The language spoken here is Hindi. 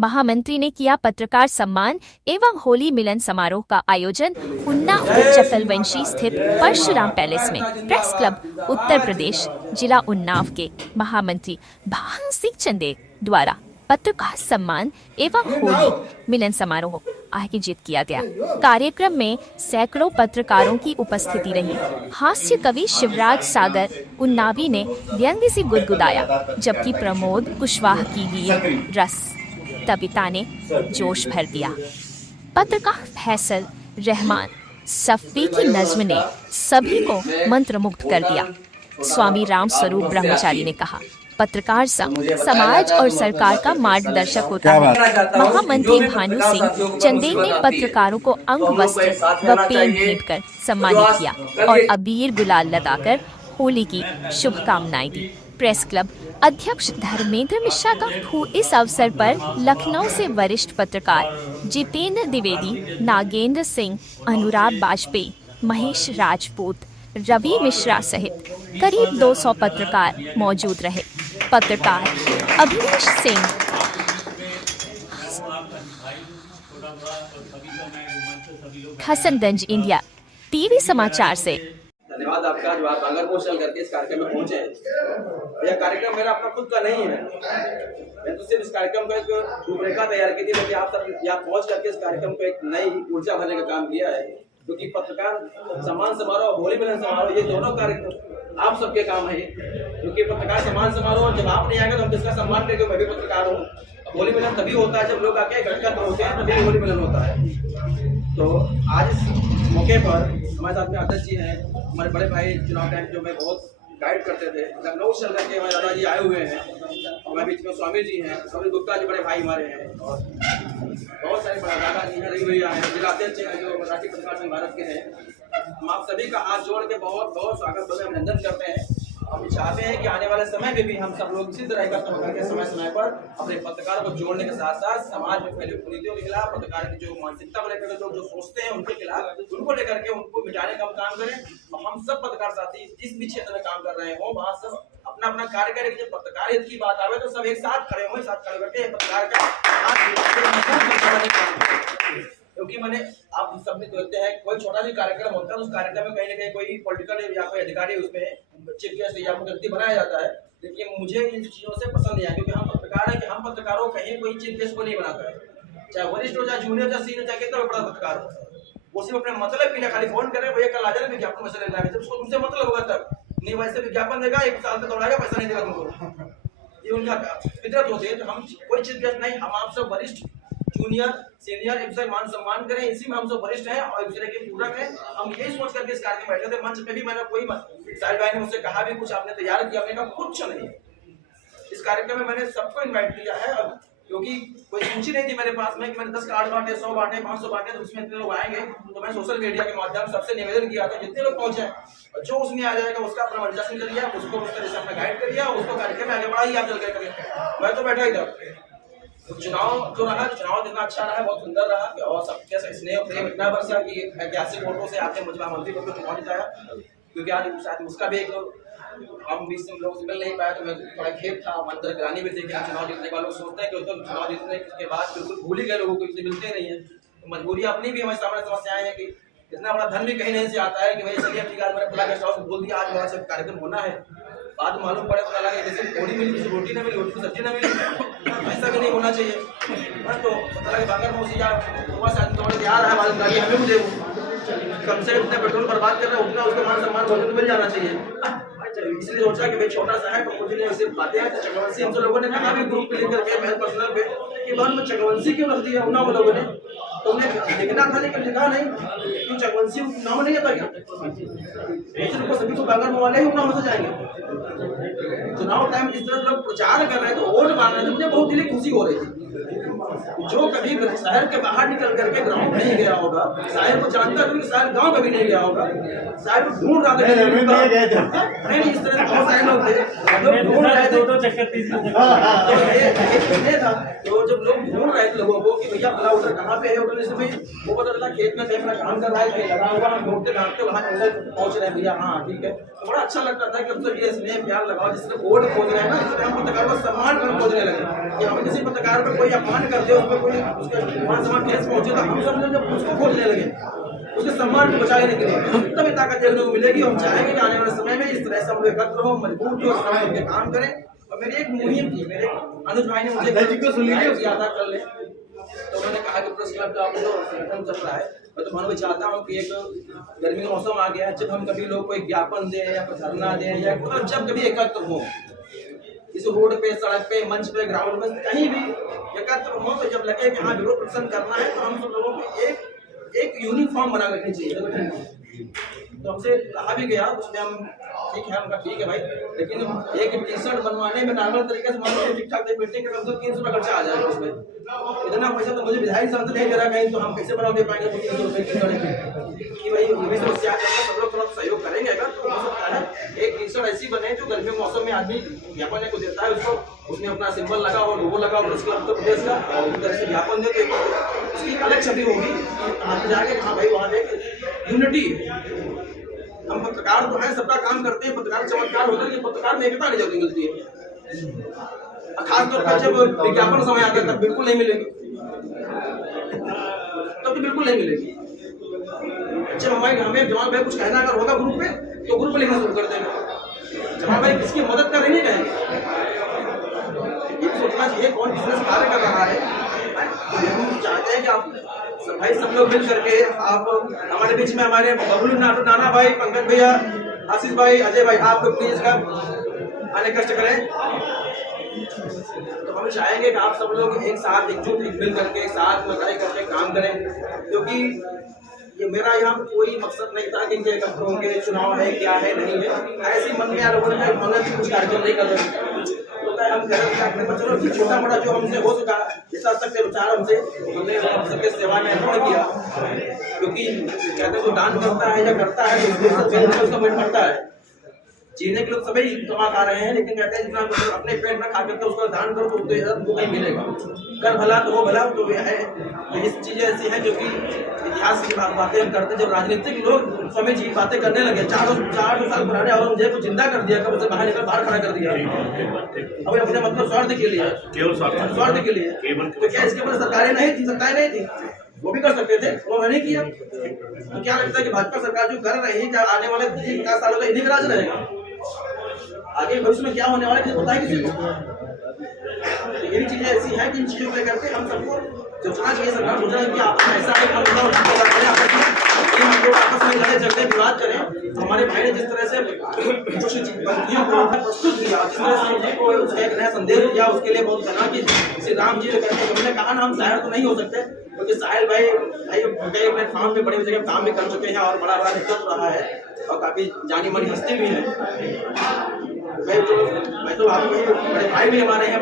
महामंत्री ने किया पत्रकार सम्मान एवं होली मिलन समारोह का आयोजन उन्नाव के चकलवंशी स्थित परशुराम पैलेस में प्रेस क्लब उत्तर प्रदेश जिला उन्नाव के महामंत्री भांग सिंह चंदेल द्वारा पत्रकार सम्मान एवं होली मिलन समारोह आयोजित किया गया। कार्यक्रम में सैकड़ों पत्रकारों की उपस्थिति रही। हास्य कवि शिवराज सागर उन्नावी ने व्यंग्य से गुदगुदाया, जबकि प्रमोद कुशवाहा की वीर रस कविता ने जोश भर दिया। पत्रकार फैसल रहमान सफ़ी की नज्म ने सभी को मंत्रमुग्ध कर दिया। स्वामी राम स्वरूप ब्रह्मचारी ने कहा, पत्रकार समाज और सरकार का मार्गदर्शक होता है। महामंत्री भानु सिंह चंदेल ने पत्रकारों को अंग वस्त्र व पेन भेंट कर सम्मानित किया और अबीर गुलाल लगाकर होली की शुभकामनाएं दी। प्रेस क्लब अध्यक्ष धर्मेंद्र मिश्रा का इस अवसर पर लखनऊ से वरिष्ठ पत्रकार जितेंद्र द्विवेदी, नागेंद्र सिंह, अनुराग वाजपेयी, महेश राजपूत, रवि मिश्रा सहित करीब 200 पत्रकार मौजूद रहे। पत्रकार अभिनेश सिंह हसनगंज इंडिया टीवी समाचार से। धन्यवाद आपका जो आप बांगरपुर चल करके इस कार्यक्रम में पहुंचे। यह कार्यक्रम मेरा अपना खुद का नहीं है, मैं तो सिर्फ इस कार्यक्रम का एक रूपरेखा तैयार की थी, लेकिन आप सब यहाँ पहुंच करके इस कार्यक्रम को एक नई ऊर्जा भरने का काम किया है। क्योंकि पत्रकार सम्मान समारोह, होली मिलन समारोह, ये दोनों कार्यक्रम आप सबके काम है। क्योंकि पत्रकार सम्मान समारोह जब आप नहीं आएंगे तो हम किसका सम्मान करेंगे। मैं भी पत्रकार हूँ। होली मिलन तभी होता है जब लोग आके इकट्ठा होते हैं, तभी होली मिलन होता है। तो आज इस मौके पर हमारे साथ में अध्यक्ष जी हैं, हमारे बड़े भाई चुनाव टाइम जो मैं बहुत गाइड करते थे, लखनऊ चल करके हमारे दादाजी आए हुए हैं, और मैं बीच में स्वामी जी हैं, स्वामी गुप्ता जी बड़े भाई हमारे हैं, और बहुत सारे बड़ा दादाजी हैं, रही भैया हैं, जिलाध्यक्ष हैं जो मराठी पत्रकार संघ भारत के हैं। हम आप सभी का हाथ जोड़ के बहुत बहुत स्वागत और अभिनंदन करते हैं। हम चाहते हैं कि आने वाले समय में भी हम सब लोग इसी तरह का समय समय पर अपने पत्रकारों को जोड़ने के साथ साथ समाज में फैली कुरीतियों के खिलाफ, पत्रकार की जो मानसिकता को लेकर लोग जो सोचते हैं उनके खिलाफ, उनको लेकर के उनको मिटाने का काम करें। और हम सब पत्रकार साथी जिस भी क्षेत्र में काम कर रहे हो वहाँ सब अपना अपना कार्य करें। जब पत्रकार हित की बात आवे तो सब एक साथ खड़े हो, साथ खड़े करके पत्रकार का क्योंकि मैंने आप सब भी देखते हैं कोई छोटा सा कार्यक्रम होता है, उस कार्यक्रम में कहीं ना कहीं कोई पॉलिटिकल या कोई अधिकारी उसमें चीफ गेस्ट या व्यक्ति बनाया जाता है। लेकिन मुझे इन चीजों से पसंद नहीं है, क्योंकि हम पत्रकार है कि हम पत्रकारों कहीं कोई चीफ गेस्ट को नहीं बनाता है। चाहे वरिष्ठ हो, चाहे जूनियर, चाहे सीनियर, चाहे कितना बड़ा पत्रकार हो, वो सिर्फ अपने मतलब के लिए खाली फोन करे, भैया कल आ जाना विज्ञापन पैसा लेना है, जब उसको तुमसे मतलब होगा तब नहीं। वैसे विज्ञापन देगा, एक साल तक दौड़ाएगा, पैसा नहीं देगा तुमको, ये उनका फितरत होती है। तो हम कोई चीफ गेस्ट नहीं, हम आप सब वरिष्ठ, जूनियर, सीनियर, एक दूसरे मान सम्मान करें, इसी में हम सब वरिष्ठ हैं और एक दूसरे के पूरक हैं। हम यही सोच करके इस कार्यक्रम में बैठे थे। मंच पे भी मैंने कोई साहिल भाई ने मुझसे कहा भी कुछ आपने तैयार किया, हमने कहा कुछ नहीं। इस कार्यक्रम में मैंने सबको इनवाइट किया है, क्योंकि कोई सूची नहीं थी मेरे पास में कि मैंने 10 कार्ड बांटे, 100 बांटे, 500 बांटे, तो उसमें इतने लोग आएंगे। तो मैं सोशल मीडिया के माध्यम से सबसे निवेदन किया था जितने लोग पहुंचे, जो उसमें आ जाएगा उसका अपना एडजस्टमेंट कर लिया, उसको उस तरह से अपना गाइड कर लिया, उसको कार्यक्रम में आगे बढ़ाइए आप चल करके। मैं तो बैठा ही था। चुनाव जो रहा, चुनाव कितना अच्छा रहा, बहुत सुंदर रहा, और सबके स्नेह प्रेम इतना बरसा कि ऐतिहासिक वोटों से आपने मुझे मंत्री को चुनाव जिताया। क्योंकि आज शायद उसका भी एक हम 20 लोगों से मिल नहीं पाया, तो मैं थोड़ा खेत था, मंदिर ग्रानी भी थी कि चुनाव जीतने के बाद लोग सोचते हैं कि तो चुनाव जीतने के बाद बिल्कुल भूल ही गए, लोगों को इससे मिलते नहीं है। तो मजबूरी अपनी भी हमारे सामने समस्याएं हैं कि इतना बड़ा धन भी कहीं नहीं से आता है कि भाई चलिए ठीक है, मैंने खुला गेस्ट हाउस बोल दिया आज वहाँ से कार्यक्रम होना है, बाद में मालूम पड़े पता लगा जैसे थोड़ी मिली, जैसे रोटी न मिली, रोटी को सब्जी न मिली, ऐसा भी नहीं होना चाहिए। तो पता लगे बांगर मौसी या थोड़ा यार है हमारी गाड़ी हमें मुझे कम से कम इतने पेट्रोल बर्बाद कर रहे हैं, उतना उसको मान सम्मान भोजन मिल जाना चाहिए। इसलिए सोचा कि भाई छोटा सा है, तो मुझे सिर्फ बातें हैं। तो चक्रवंशी हमसे लोगों ने कहा भी ग्रुप पे लिख करके मेरे पर्सनल पे कि बाद में चक्रवंशी क्यों रख दिया उन्होंने लोगों ने, तो उन्हें लिखना था लेकिन लिखा नहीं। क्यों चक्रवंशी नाम नहीं आता क्या? सिर्फ सभी तो बांगर वाले ही उन्ना हो जाएंगे। चुनाव टाइम जिस तरह लोग प्रचार कर रहे थे, वोट मांग रहे थे, मुझे बहुत दिली खुशी हो रही थी। जो कभी शहर के बाहर निकल करके ग्राउंड नहीं गया होगा, शहर को जानता है, शहर गांव कभी नहीं गया होगा, शहर ढूंढ रहा था। नहीं, इस तरह बहुत सारे लोग थे, ढूंढ रहे थे। तो जब लोग ढूंढ रहे थे लोगों को कि भैया भला उधर कहाँ पे है, उधर समय वो पता चला खेत में अपना काम कर रहा है, लगा हुआ, हम ढूंढते भागते वहाँ पहुंच रहे हैं भैया। हाँ ठीक है, तो बड़ा अच्छा लगता था कि अब तो ये स्नेह प्यार लगाओ, जिसने वोट खोज रहे हैं ना, इसलिए हम पत्रकारों का सम्मान कर खोजने लगे कि हम किसी पत्रकार पर कोई अपमान करते मुझे उसमें कोई उसके मान सम्मान ठेस पहुंचे तो हम सब लोग जब उसको खोजने लगे, उसके सम्मान को बचाने के लिए तभी ताकत देखने को मिलेगी। हम चाहेंगे कि आने वाले समय में इस तरह से हम लोग एकत्र हो, मजबूत हो, साथ में काम करें। और मेरी एक मुहिम थी, मेरे अनुज भाई ने मुझे किया था कल, तो उन्होंने कहा कि प्रेस क्लब का जो संगठन चल रहा है, मैं तो भानु चाहता हूँ कि एक गर्मी का मौसम आ गया है, जब हम कभी लोग कोई ज्ञापन दें या कोई धरना दें या मतलब जब कभी एकत्र हो इस रोड पे, सड़क पे, मंच पे, ग्राउंड में कहीं भी एकत्र हो, तो जब लगे कि हाँ विरोध प्रदर्शन करना है तो हम सब लोगों को एक यूनिफॉर्म बना रखनी चाहिए। तो हमसे कहा भी गया, उसमें हम ठीक है, उनका ठीक है भाई, लेकिन एक टी शर्ट बनवाने में नॉर्मल तरीके से मान ठीक ठाक मीटिंग का कम से कम 300 रुपये खर्चा आ जाएगा। उसमें इतना पैसा तो मुझे विधायक समिति नहीं दे रहा कहीं, तो हम कैसे बना दे पाएंगे 300 रुपये की शर्ट कि भाई ये भी समस्या करना, सब लोग थोड़ा सहयोग करेंगे। अगर तो हो सकता है एक टी शर्ट ऐसी बने जो गर्मी के मौसम में आदमी ज्ञापन को देता है, उसको उसमें अपना सिंबल लगा हो, लोगो लगा हो, उसके उत्तर प्रदेश का, और उस तरह से ज्ञापन दे तो उसकी अलग छवि होगी। आप जाके हाँ भाई वहाँ एक यूनिटी है। हम पत्रकार तो हैं, सबका काम करते हैं, पत्रकार चमत्कार होता है, पत्रकार में एकता नहीं जल्दी मिलती है। खासतौर पर जब विज्ञापन समय आता है तब बिल्कुल नहीं मिलेगी, तब तो बिल्कुल नहीं मिलेगी। जब हमें जवान भाई कुछ कहना अगर होगा ग्रुप में, तो ग्रुप में लिखना शुरू कर देंगे। जवान भाई किसकी मदद कर रही नहीं कहेंगे, ये सोचना चाहिए कौन बिजनेस कार्य कर रहा है। हम चाहते हैं कि आप भाई सब लोग मिल करके, आप हमारे बीच में हमारे बबलू नाना भाई, पंकज भैया, आशीष भाई, अजय भाई, आप लोग प्लीज का आने कष्ट करें। तो हम चाहेंगे कि आप सब लोग एक साथ एकजुट मिल करके साथ में करके काम करें, क्योंकि ये मेरा यहाँ पे कोई मकसद नहीं था कि एकत्र होंगे, चुनाव है क्या है नहीं है, ऐसे मन में लोगों ने कुछ कार्यक्रम नहीं कर रहे। हम चलो छोटा मोटा जो हमसे हो सका जितना सकते विचार हमसे हमने सबके सेवा में अर्पण किया, क्योंकि कहते हैं जो दान करता है या करता है तो उसका पेट भरता है। जीने के लोग सभी कमा खा रहे हैं, लेकिन कहते हैं जितना अपने पेट में खा करके उसका दान करो तो उसको कहीं मिलेगा। कर भला तो वो भला, तो यह है। तो इस चीजें ऐसी हैं जो कि इतिहास की बातें हम करते हैं। जब राजनीतिक लोग स्वामी जी बातें करने लगे, 400 साल पुराने औरंगजेब को जिंदा कर दिया, कब उसे बाहर खड़ा कर दिया, अब अपने मतलब स्वार्थ के लिए, केवल स्वार्थ के लिए। तो क्या इसके ऊपर सरकारें नहीं थी, वो भी कर सकते थे, उन्होंने नहीं किया। तो क्या लगता है कि भाजपा सरकार जो कर रही है, आने वाले 50 सालों का इन्हीं का राज रहेगा? आगे भविष्य में क्या होने वाला है पता है किसी को? ये भी चीजें ऐसी हैं कि इन चीजों को लेकर के हम सबको सोचना चाहिए। सरकार सोच रहा है कि आप ऐसा एक हम लोग आपस में लड़े झगड़े विवाद करें। हमारे भाई ने जिस तरह से कुछ बंदियों को प्रस्तुत किया, जिस तरह से उनको उसका एक नया संदेश दिया, उसके लिए बहुत धन्यवाद कि श्री राम जी ने करके हमने कहा ना, हम शायर तो नहीं हो सकते, क्योंकि साहिल भाई कई प्लेटफॉर्म पे बड़ी जगह काम भी कर चुके हैं और बड़ा दिक्कत रहा है और काफी जानी मानी हस्ती भी है। मैं तो आप बड़े भाई भी हमारे हैं।